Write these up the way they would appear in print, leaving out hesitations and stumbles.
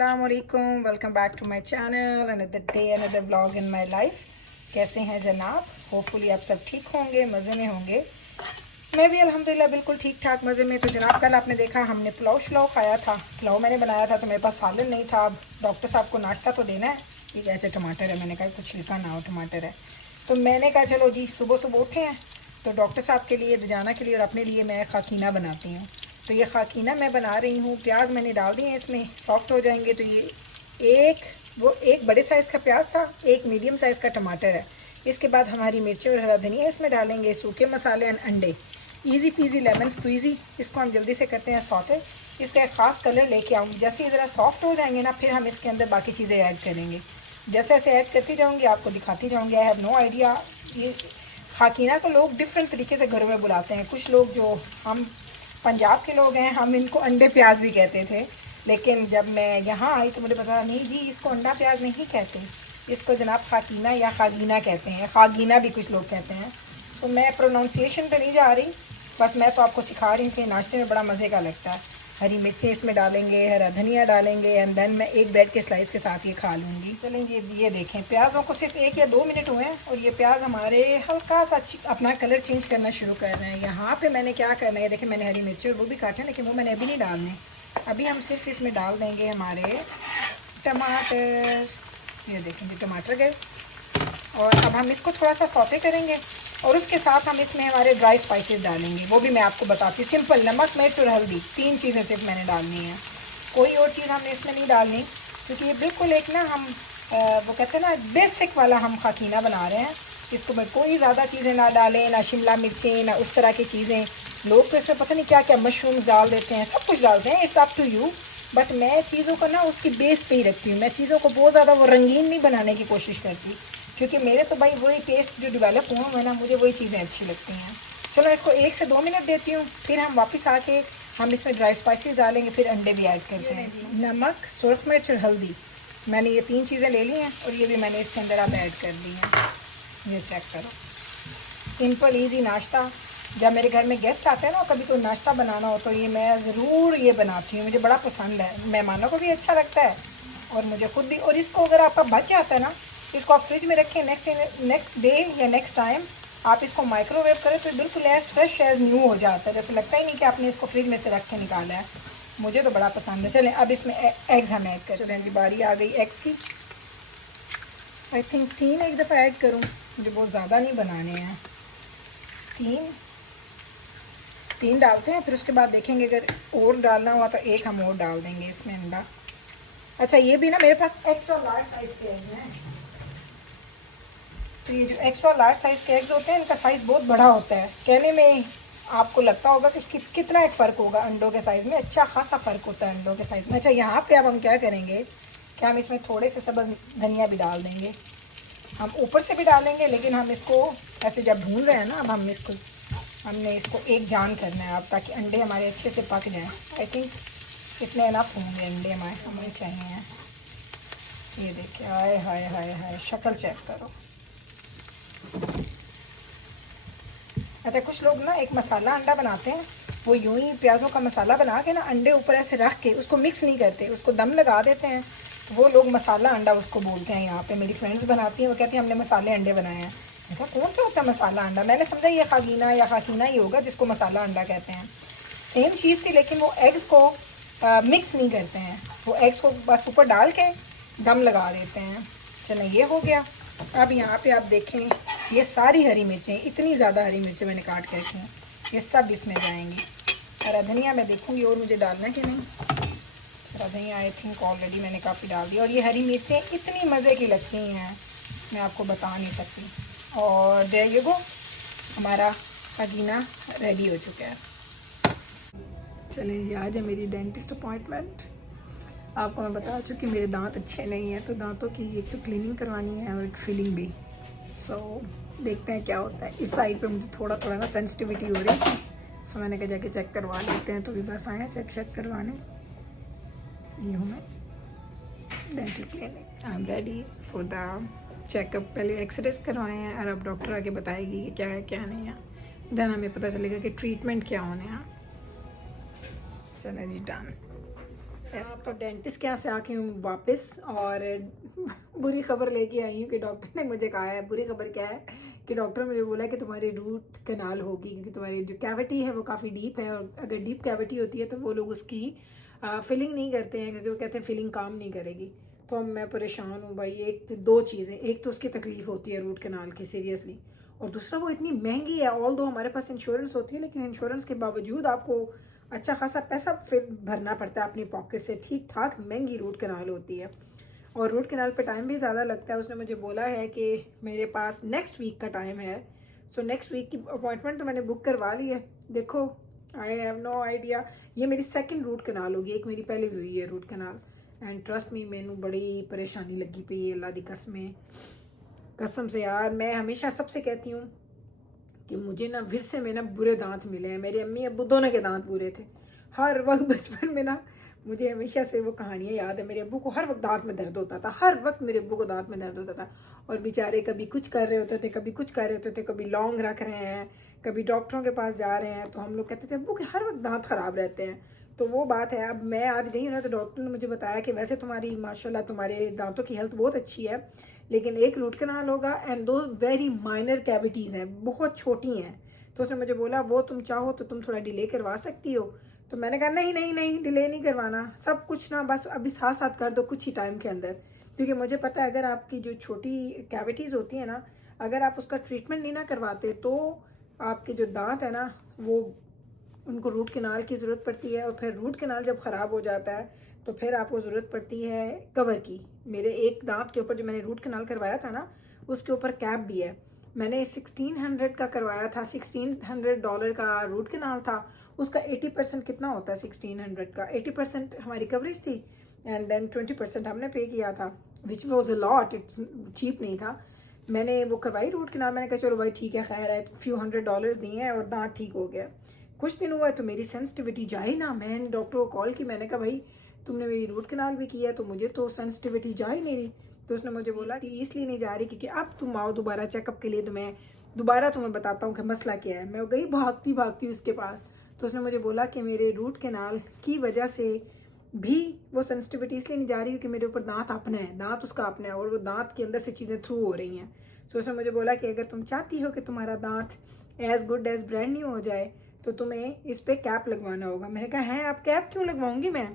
अस्सलामुअलैकुम, welcome back to my channel, another day another vlog in my life. कैसे हैं जनाब? होपफुली आप सब ठीक होंगे, मज़े में होंगे। मैं भी अल्हम्दुलिल्लाह बिल्कुल ठीक ठाक मज़े में। तो जनाब कल आपने देखा हमने पुलाव शलाव खाया था। पुलाव मैंने बनाया था तो मेरे पास सालन नहीं था। अब डॉक्टर साहब को नाश्ता तो देना है। ये कहते टमाटर है, मैंने कहा कुछ छिलका ना हो, टमाटर है। तो मैंने कहा चलो जी सुबह सुबह उठे हैं तो डॉक्टर साहब के लिए, रजाना के लिए और अपने लिए मैं खाकीना बनाती हूँ। तो ये खाकीना मैं बना रही हूँ। प्याज मैंने डाल दिए हैं, इसमें सॉफ्ट हो जाएंगे। तो ये एक बड़े साइज़ का प्याज था, एक मीडियम साइज़ का टमाटर है। इसके बाद हमारी मिर्ची और हरा धनिया इसमें डालेंगे, सूखे मसाले एंड अंडे। Easy peasy lemon squeezy. इसको हम जल्दी से करते हैं सॉटे। इसका एक ख़ास कलर लेके आऊँगी। जैसे ये ज़रा सॉफ्ट हो जाएंगे ना, फिर हम इसके अंदर बाकी चीज़ें ऐड करेंगे। जैसे जैसे ऐड करती जाऊँगी आपको दिखाती जाऊँगी। I have no idea. ये खाकीना को लोग डिफरेंट तरीके से घरों में बुलाते हैं। कुछ लोग जो हम पंजाब के लोग हैं, हम इनको अंडे प्याज भी कहते थे। लेकिन जब मैं यहाँ आई तो मुझे पता नहीं जी इसको अंडा प्याज नहीं कहते, इसको जनाब खाकीना या खागीना कहते हैं। खागीना भी कुछ लोग कहते हैं। तो मैं प्रोनाउंसिएशन पे नहीं जा रही, बस मैं तो आपको सिखा रही हूँ कि नाश्ते में बड़ा मज़े का लगता है। हरी मिर्चें इसमें डालेंगे, हरा धनिया डालेंगे एंड देन मैं एक ब्रेड के स्लाइस के साथ ये खा लूँगी। चलेंगे, ये देखें प्याज़ों को सिर्फ 1 या 2 मिनट हुए हैं और ये प्याज हमारे हल्का सा अपना कलर चेंज करना शुरू कर रहे हैं। यहाँ पे मैंने क्या करना है, देखें मैंने हरी मिर्ची और वो भी काटे हैं, लेकिन वो मैंने अभी नहीं डालने। अभी हम सिर्फ इसमें डाल देंगे हमारे टमाटर। ये देखें जी टमाटर गए। और अब हम इसको थोड़ा सा सौते करेंगे और उसके साथ हम इसमें हमारे ड्राई स्पाइसेस डालेंगे। वो भी मैं आपको बताती हूँ। सिंपल नमक, मिर्च और हल्दी, 3 चीज़ें सिर्फ मैंने डालनी है। कोई और चीज़ हमने इसमें नहीं डालनी, क्योंकि ये बिल्कुल एक ना हम वो कहते हैं ना बेसिक वाला हम खाकीना बना रहे हैं। इसको मैं कोई ज़्यादा चीज़ें ना डालें, ना शिमला मिर्चें, ना उस तरह की चीज़ें। लोग तो इसमें पता नहीं क्या क्या मशरूम्स डाल देते हैं, सब कुछ डालते हैं। It's up to you. But मैं चीज़ों को ना उसकी बेस पे ही रखती हूँ। मैं चीज़ों को बहुत ज़्यादा वो रंगीन नहीं बनाने की कोशिश करती, क्योंकि मेरे तो भाई वही टेस्ट जो डेवलप हुआ है ना, मुझे वही चीज़ें अच्छी लगती हैं। चलो इसको 1 से 2 मिनट देती हूँ, फिर हम वापस आके हम इसमें ड्राई स्पाइसेस डालेंगे, फिर अंडे भी ऐड करते हैं। नमक, सुरख मिर्च और हल्दी, मैंने ये 3 चीज़ें ले ली हैं और ये भी मैंने इसके अंदर अब ऐड कर दी हैं। ये चेक करो, सिंपल ईजी नाश्ता। जब मेरे घर में गेस्ट आते हैं ना, कभी कोई नाश्ता बनाना हो तो ये मैं ज़रूर ये बनाती हूँ। मुझे बड़ा पसंद है, मेहमानों को भी अच्छा लगता है और मुझे खुद भी। और इसको अगर आपका बच जाता है ना, इसको आप फ्रिज में रखें, नेक्स्ट डे या नेक्स्ट टाइम आप इसको माइक्रोवेव करें तो बिल्कुल एज फ्रेश एज न्यू हो जाता है। जैसे लगता ही नहीं कि आपने इसको फ्रिज में से रख के निकाला है। मुझे तो बड़ा पसंद है। चलें अब इसमें एग्स हम ऐड करें। चलें जी बारी आ गई एग्स की। आई थिंक 3 एक दफ़ा ऐड करूँ, मुझे बहुत ज़्यादा नहीं बनाने हैं। 3 डालते हैं, फिर उसके बाद देखेंगे अगर और डालना हुआ तो 1 हम और डाल देंगे इसमें अंडा। अच्छा ये भी ना मेरे पास एक्स्ट्रा लार्ज साइज़ के एग्स हैं। तो ये जो एक्स्ट्रा लार्ज साइज़ के एग्स होते हैं इनका साइज़ बहुत बड़ा होता है। कहने में आपको लगता होगा कि कितना एक फ़र्क होगा अंडों के साइज़ में। अच्छा खासा फ़र्क होता है अंडों के साइज़ में। अच्छा यहाँ पे अब हम क्या करेंगे कि हम इसमें थोड़े से सब्ज़ धनिया भी डाल देंगे। हम ऊपर से भी डालेंगे, लेकिन हम इसको ऐसे जब भून रहे हैं ना, अब हमने इसको एक जान करना है अब, ताकि अंडे हमारे अच्छे से पक जाएँ। आई थिंक इतने इनफ होंगे अंडे हमें चाहिए हैं। ये देखिए, हाय हाय हाय हाय, शक्ल चेक करो। अच्छा कुछ लोग ना एक मसाला अंडा बनाते हैं, वो यूं ही प्याज़ों का मसाला बना के ना अंडे ऊपर ऐसे रख के उसको मिक्स नहीं करते, उसको दम लगा देते हैं। वो लोग मसाला अंडा उसको बोलते हैं। यहाँ पे मेरी फ्रेंड्स बनाती हैं, वो कहती हैं हमने मसाले अंडे बनाए हैं। मैं कहा कौन सा होता है मसाला अंडा? मैंने समझा ये खागीना या खाकीना ही होगा जिसको मसाला अंडा कहते हैं। सेम चीज़ थी, लेकिन वो एग्स को मिक्स नहीं करते हैं। वो एग्स को बस ऊपर डाल के दम लगा देते हैं। चलें ये हो गया। अब यहाँ पे आप देखें ये सारी हरी मिर्चें, इतनी ज़्यादा हरी मिर्चें मैंने काट के रखी हैं, ये सब इसमें जाएंगी। हरा धनिया मैं देखूँगी और मुझे डालना है कि नहीं। हरा धनिया आई थिंक ऑलरेडी मैंने काफ़ी डाल दिया। और ये हरी मिर्चें इतनी मज़े की लगती हैं, मैं आपको बता नहीं सकती। और देयर यू गो, हमारा खाकीना रेडी हो चुका है। चलिए जी आज है मेरी डेंटिस्ट अपॉइंटमेंट। आपको मैं बता चुकी मेरे दांत अच्छे नहीं हैं, तो दांतों की एक तो क्लीनिंग करवानी है और एक फिलिंग भी। सो देखते हैं क्या होता है। इस साइड पे मुझे थोड़ा थोड़ा ना सेंसिटिविटी हो रही है, सो मैंने कहा जाके चेक करवा लेते हैं। तो भी बस आए चेक करवाने। ये हूँ मैं dental clinic. I am ready for the checkup. पहले एक्सरेस करवाए हैं और अब डॉक्टर आके बताएगी कि क्या है क्या नहीं है। देन हमें पता चलेगा कि ट्रीटमेंट क्या होने हैं। चले जी डन। आप तो डेंटिस्ट के यहाँ से आके हूँ वापस, और बुरी खबर लेके आई हूँ कि डॉक्टर ने मुझे कहा है, बुरी खबर क्या है कि डॉक्टर ने मुझे बोला कि तुम्हारी रूट कनाल होगी, क्योंकि तुम्हारी जो कैविटी है वो काफ़ी डीप है, और अगर डीप कैविटी होती है तो वो लोग उसकी फिलिंग नहीं करते हैं, क्योंकि वो कहते हैं फिलिंग काम नहीं करेगी। तो अब मैं परेशान हूँ भाई। एक तो दो चीज़ें, एक तो उसकी तकलीफ होती है रूट कनाल की सीरियसली, और दूसरा वो इतनी महंगी है। ऑल दो हमारे पास इंश्योरेंस होती है, लेकिन इंश्योरेंस के बावजूद आपको अच्छा खासा पैसा फिर भरना पड़ता है अपनी पॉकेट से। ठीक ठाक महंगी रूट कनाल होती है, और रूट कनाल पे टाइम भी ज़्यादा लगता है। उसने मुझे बोला है कि मेरे पास नेक्स्ट वीक का टाइम है, सो नेक्स्ट वीक की अपॉइंटमेंट तो मैंने बुक करवा ली है। देखो, आई हैव नो आइडिया, ये मेरी सेकंड रूट कनाल होगी, एक मेरी पहले भी हुई है root canal. And trust me, मैनू बड़ी परेशानी लगी पई है, अल्लाह दी कसम से यार। मैं हमेशा सबसे कहती हूँ कि मुझे ना विरसे में ना बुरे दांत मिले हैं। मेरे अम्मी अब्बू दोनों के दांत बुरे थे। हर वक्त बचपन में ना मुझे हमेशा से वो कहानियाँ याद है। मेरे अब्बू को हर वक्त दांत में दर्द होता था, हर वक्त मेरे अब्बू को दांत में दर्द होता था, और बेचारे कभी कुछ कर रहे होते थे, कभी कुछ कर रहे होते थे, कभी लौंग रख रहे हैं, कभी डॉक्टरों के पास जा रहे हैं। तो हम लोग कहते थे अब्बू के हर वक्त दांत ख़राब रहते हैं। तो वो बात है। अब मैं आज गई हूँ ना, तो डॉक्टर ने मुझे बताया कि वैसे तुम्हारी माशाल्लाह तुम्हारे दांतों की हेल्थ बहुत अच्छी है, लेकिन एक रूट कनाल होगा एंड दो वेरी माइनर कैविटीज़ हैं, बहुत छोटी हैं। तो उसने मुझे बोला वो तुम चाहो तो तुम थोड़ा डिले करवा सकती हो। तो मैंने कहा नहीं नहीं नहीं, डिले नहीं करवाना, सब कुछ ना बस अभी साथ साथ कर दो कुछ ही टाइम के अंदर। क्योंकि मुझे पता है अगर आपकी जो छोटी कैविटीज़ होती है ना, अगर आप उसका ट्रीटमेंट नहीं ना करवाते तो आपके जो दांत है ना वो उनको रूट कनाल की ज़रूरत पड़ती है, और फिर रूट कनाल जब ख़राब हो जाता है तो फिर आपको ज़रूरत पड़ती है कवर की। मेरे एक दांत के ऊपर जो मैंने रूट कनाल करवाया था ना, उसके ऊपर कैप भी है। मैंने 1600 का करवाया था, $1600 का रूट कनाल था। उसका 80% कितना होता है 1600 का? 80% हमारी कवरेज थी, एंड देन 20% हमने पे किया था, which was a lot, it's cheap नहीं था। मैंने वो करवाई रूट कनाल। मैंने कहा चलो भाई ठीक है, खैर है, फ्यू $100 दिए हैं और दांत ठीक हो गया। कुछ दिन हुआ है तो मेरी सेंसिटिविटी जाए ना। मैंने डॉक्टर को कॉल की, मैंने कहा भाई तुमने मेरी रूट कनाल भी किया तो मुझे तो सेंसिटिविटी जा ही नहीं रही। तो उसने मुझे बोला कि इसलिए नहीं जा रही क्योंकि अब तुम आओ दोबारा चेकअप के लिए, तो मैं दोबारा तुम्हें बताता हूँ कि मसला क्या है। मैं गई भागती भागती उसके पास, तो उसने मुझे बोला कि मेरे रूट कनाल की वजह से भी वो सेंसिटिविटी इसलिए नहीं जा रही क्योंकि मेरे ऊपर दांत अपना है, दांत उसका अपना है, और वो दांत के अंदर से चीज़ें थ्रू हो रही हैं। तो उसने मुझे बोला कि अगर तुम चाहती हो कि तुम्हारा दांत as good as brand new हो जाए तो तुम्हें इस पर कैप लगवाना होगा। मैंने कहा है, आप कैप क्यों लगवाऊंगी मैं?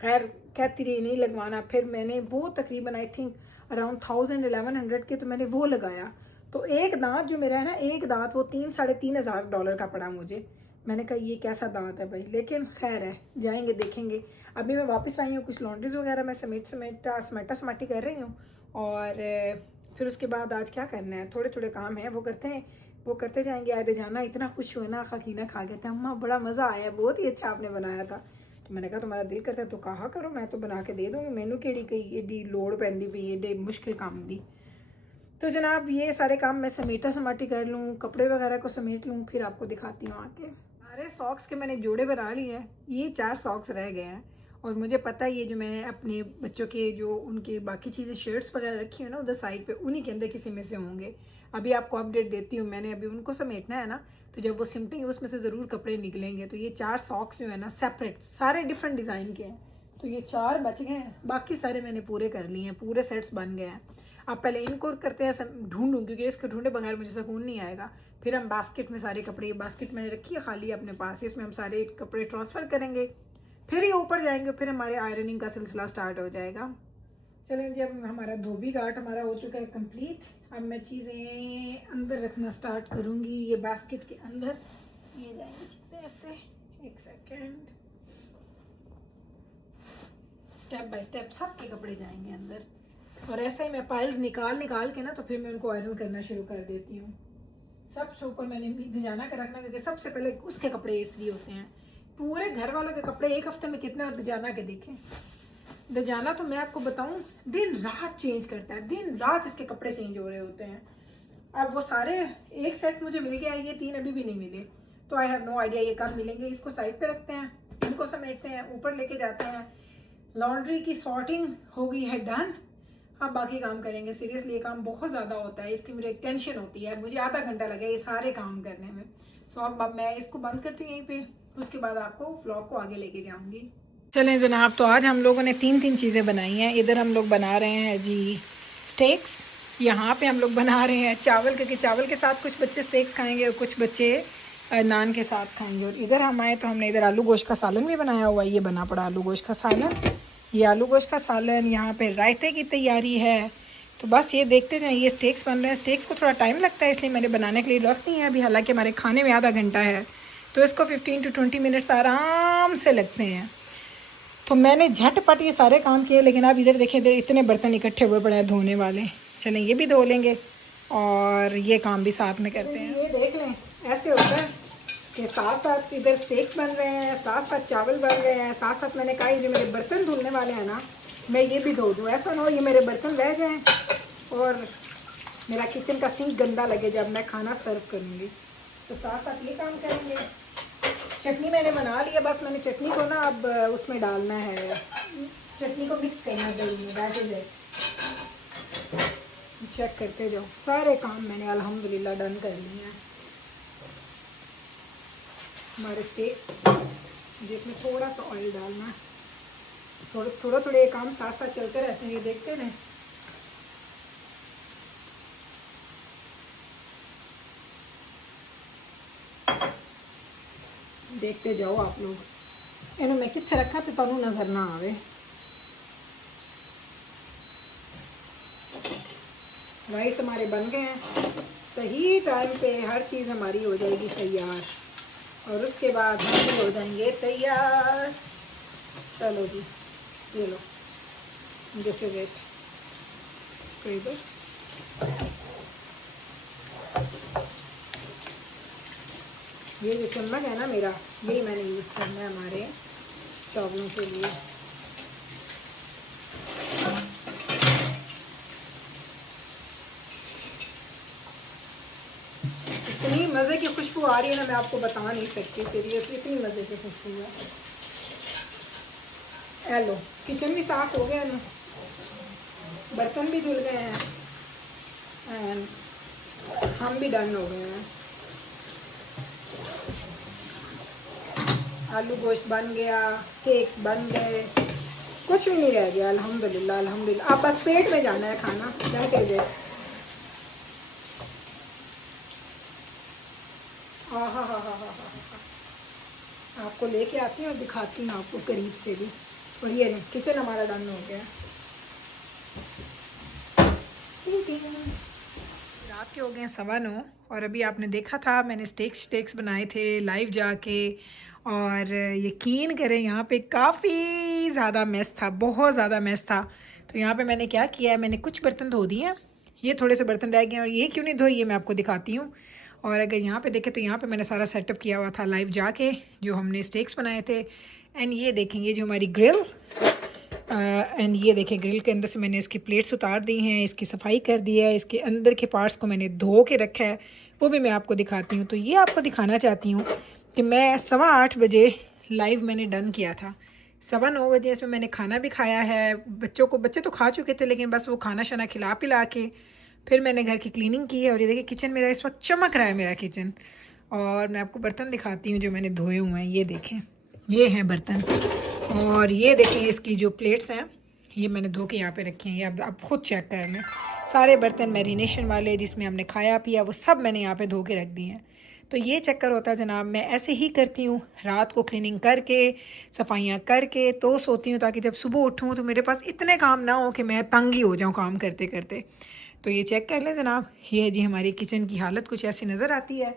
खैर कहती रही नहीं लगवाना। फिर मैंने वो तकरीबन आई थिंक अराउंड 1100 के तो मैंने वो लगाया। तो एक दांत जो मेरा है ना, एक दांत वो $3,500 का पड़ा मुझे। मैंने कहा ये कैसा दांत है भाई, लेकिन खैर है, जाएंगे देखेंगे। अभी मैं वापस आई हूँ, कुछ लॉन्ड्रीज वगैरह मैं समेटा समाटी कर रही हूँ, और फिर उसके बाद आज क्या करना है, थोड़े थोड़े काम है वो करते हैं, वो करते जाएंगे। आधे जाना इतना खुश हुआ ना, खकीना खा गए थे, अम्मा बड़ा मज़ा आया, बहुत ही अच्छा आपने बनाया था। तो मैंने कहा तुम्हारा दिल करता है तो कहा करो, मैं तो बना के दे दूँगी, मैनू केड़ी कही एडी लोड़ पैंदी पई, एडे मुश्किल काम दी। तो जनाब ये सारे काम मैं समेटा समाटी कर लूँ, कपड़े वगैरह को समेट लूँ, फिर आपको दिखाती हूँ आके। सारे सॉक्स के मैंने जोड़े बना लिए हैं, ये 4 सॉक्स रह गए हैं, और मुझे पता है ये जो मैंने अपने बच्चों के जो उनके बाकी चीज़ें शर्ट्स वगैरह रखी है ना उधर साइड पे, उन्हीं के अंदर किसी में से होंगे। अभी आपको अपडेट देती हूँ, मैंने अभी उनको समेटना है ना, तो जब वो सिमटेंगे उसमें से ज़रूर कपड़े निकलेंगे। तो ये 4 सॉक्स जो है ना सेपरेट, सारे डिफरेंट डिज़ाइन के हैं, तो ये 4 बच गए हैं, बाकी सारे मैंने पूरे कर लिए हैं, पूरे सेट्स बन गए हैं। अब पहले इनको करते हैं ढूंढूं, क्योंकि इसको ढूंढे बगैर मुझे सुकून नहीं आएगा। फिर हम बास्केट में सारे कपड़े, बास्केट मैंने रखी है खाली अपने पास, इसमें हम सारे कपड़े ट्रांसफ़र करेंगे, फिर ये ऊपर जाएंगे, फिर हमारे आयरनिंग का सिलसिला स्टार्ट हो जाएगा। चलें जी, अब हमारा धोबी घाट हमारा हो चुका है कंप्लीट। अब मैं चीज़ें अंदर रखना स्टार्ट करूँगी, ये बास्केट के अंदर ये जाएंगी चीज़ें ऐसे। एक सेकेंड, स्टेप बाय स्टेप सब के कपड़े जाएंगे अंदर, और ऐसे ही मैं पाइल्स निकाल के ना तो फिर मैं उनको आयरन करना शुरू कर देती हूँ। सबसे ऊपर मैंने दजाना का रखना, क्योंकि सबसे पहले उसके कपड़े इस्त्री होते हैं। पूरे घर वालों के कपड़े एक हफ्ते में कितने, और दजाना के देखें। दजाना तो मैं आपको बताऊं दिन रात चेंज करता है, दिन रात इसके कपड़े चेंज हो रहे होते हैं। अब वो सारे एक सेट मुझे मिल गया, ये 3 अभी भी नहीं मिले, तो आई हैव नो आइडिया ये कब मिलेंगे। इसको साइड पे रखते हैं, इनको समेटते हैं, ऊपर लेके जाते हैं। लॉन्ड्री की सॉर्टिंग हो गई है डन, अब बाकी काम करेंगे। सीरियसली ये काम बहुत ज़्यादा होता है, इसकी मुझे टेंशन होती है, मुझे आधा घंटा लगे ये सारे काम करने में। सो अब मैं इसको बंद करती हूँ यहीं पे, उसके बाद आपको व्लॉग को आगे लेके जाऊँगी। चलें जनाब, तो आज हम लोगों ने तीन चीज़ें बनाई हैं। इधर हम लोग बना रहे हैं जी स्टेक्स, यहाँ पे हम लोग बना रहे हैं चावल, क्योंकि चावल के साथ कुछ बच्चे स्टेक्स खाएंगे और कुछ बच्चे नान के साथ खाएंगे। और इधर हम आए तो हमने इधर आलू गोश्त का सालन भी बनाया हुआ है। ये बना पड़ा आलू गोश्त का सालन, ये आलू गोश्त का सालन। यहाँ पे रायते की तैयारी है। तो बस ये देखते जाएं, ये स्टेक्स बन रहे हैं। स्टेक्स को थोड़ा टाइम लगता है, इसलिए मैंने बनाने के लिए रख दी है अभी, हालांकि हमारे खाने में आधा घंटा है, तो इसको 15 to 20 मिनट्स आराम से लगते हैं। तो मैंने झटपट ये सारे काम किए, लेकिन आप इधर देखें, इधर इतने बर्तन इकट्ठे हुए पड़े हैं धोने वाले। चलें ये भी धो लेंगे और ये काम भी साथ में करते हैं। ये देख लें, ऐसे होता है कि साथ साथ इधर स्टेक्स बन रहे हैं, साथ साथ चावल बन रहे हैं, साथ साथ मैंने कहा जो मेरे बर्तन धुलने वाले हैं ना, मैं ये भी धो दूँ। ऐसा ना हो ये मेरे बर्तन रह जाएँ और मेरा किचन का सिंक गंदा लगे जब मैं खाना सर्व करूँगी। तो साथ साथ ये काम करेंगे। चटनी मैंने बना लिया, बस मैंने चटनी को ना अब उसमें डालना है, चटनी को मिक्स करना है दही में। बैठे जाए, चेक करते जाओ, सारे काम मैंने अल्हम्दुलिल्लाह डन कर लिए हैं। हमारे स्टेक्स जिसमें थोड़ा सा ऑयल डालना है, थोड़े काम साथ साथ चलते रहते हैं। ये देखते हैं, देखते जाओ आप लोग। इन्हों मैं कितने रखा तो तुहानू नज़र ना आवे। राइस हमारे बन गए हैं, सही टाइम पे हर चीज़ हमारी हो जाएगी तैयार और उसके बाद हम भी हो जाएंगे तैयार। चलो जी, ये लो, जैसे वेट कर दो। ये जो चम्मच है ना मेरा, यही मैंने यूज़ करना है हमारे चावलों के लिए। इतनी मज़े की खुशबू आ रही है ना, मैं आपको बता नहीं सकती, सीरियसली इतनी मज़े की खुशबू है। हेलो, किचन भी साफ़ हो गया ना, बर्तन भी धुल गए हैं एंड हम भी डन हो गए हैं। आलू गोश्त बन गया, स्टेक्स बन गए, कुछ भी नहीं रह गया। अल्हम्दुलिल्लाह अल्हम्दुलिल्लाह। अब बस पेट में जाना है खाना। बैठे जाए, आपको लेके आती हूँ और दिखाती हूँ आपको करीब से भी। और ये नहीं, किचन हमारा डन हो गया। रात के हो गए 9:15 और अभी आपने देखा था मैंने स्टेक्स बनाए थे लाइव जाके, और यकीन करें यहाँ पे काफ़ी ज़्यादा मेस था, बहुत ज़्यादा मेस था। तो यहाँ पे मैंने क्या किया है, मैंने कुछ बर्तन धो दिए हैं, ये थोड़े से बर्तन रह गए हैं और ये क्यों नहीं धोए ये मैं आपको दिखाती हूँ। और अगर यहाँ पे देखें तो यहाँ पे मैंने सारा सेटअप किया हुआ था लाइव जाके, जो हमने स्टेक्स बनाए थे। एंड ये देखेंगे जो हमारी ग्रिल, एंड ये देखें ग्रिल के अंदर से मैंने इसकी प्लेट्स उतार दी हैं, इसकी सफाई कर दी है, इसके अंदर के पार्ट्स को मैंने धो के रखा है, वो भी मैं आपको दिखाती हूँ। तो ये आपको दिखाना चाहती हूँ कि मैं 8:15 बजे लाइव मैंने डन किया था। 9:15 बजे इसमें मैंने खाना भी खाया है, बच्चे तो खा चुके थे, लेकिन बस वो खाना शाना खिला पिला के फिर मैंने घर की क्लीनिंग की है। और ये देखिए किचन मेरा इस वक्त चमक रहा है, मेरा किचन। और मैं आपको बर्तन दिखाती हूँ जो मैंने धोए हुए हैं। ये देखें, ये हैं बर्तन, और ये देखें इसकी जो प्लेट्स हैं ये मैंने धो के यहाँ पे रखी हैं। ये आप खुद चेक कर लें, सारे बर्तन मैरिनेशन वाले जिसमें हमने खाया पिया वो सब मैंने यहाँ पे धो के रख दिए हैं। तो ये चक्कर होता है जनाब, मैं ऐसे ही करती हूँ, रात को क्लीनिंग करके सफाइयाँ करके तो सोती हूँ, ताकि जब सुबह उठूँ तो मेरे पास इतने काम ना हो कि मैं तंग ही हो जाऊँ काम करते करते। तो ये चेक कर लें जनाब, ये जी हमारी किचन की हालत कुछ ऐसी नज़र आती है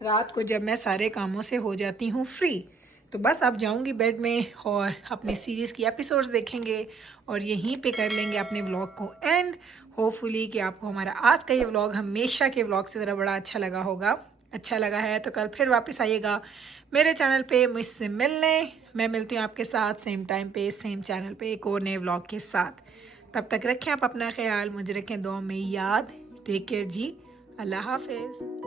रात को जब मैं सारे कामों से हो जाती हूँ फ्री। तो बस अब जाऊंगी बेड में और अपनी सीरीज़ की एपिसोड्स देखेंगे और यहीं पे कर लेंगे अपने व्लॉग को एंड। होपफुली कि आपको हमारा आज का ये व्लॉग हमेशा के व्लॉग से ज़रा बड़ा अच्छा लगा होगा। अच्छा लगा है तो कल फिर वापस आइएगा मेरे चैनल पे मुझसे मिलने। मैं मिलती हूँ आपके साथ सेम टाइम पे सेम चैनल पे एक और नए व्लॉग के साथ। तब तक रखें आप अपना ख्याल, मुझे रखें दुआ में याद। टेक केयर जी, अल्लाह हाफिज़।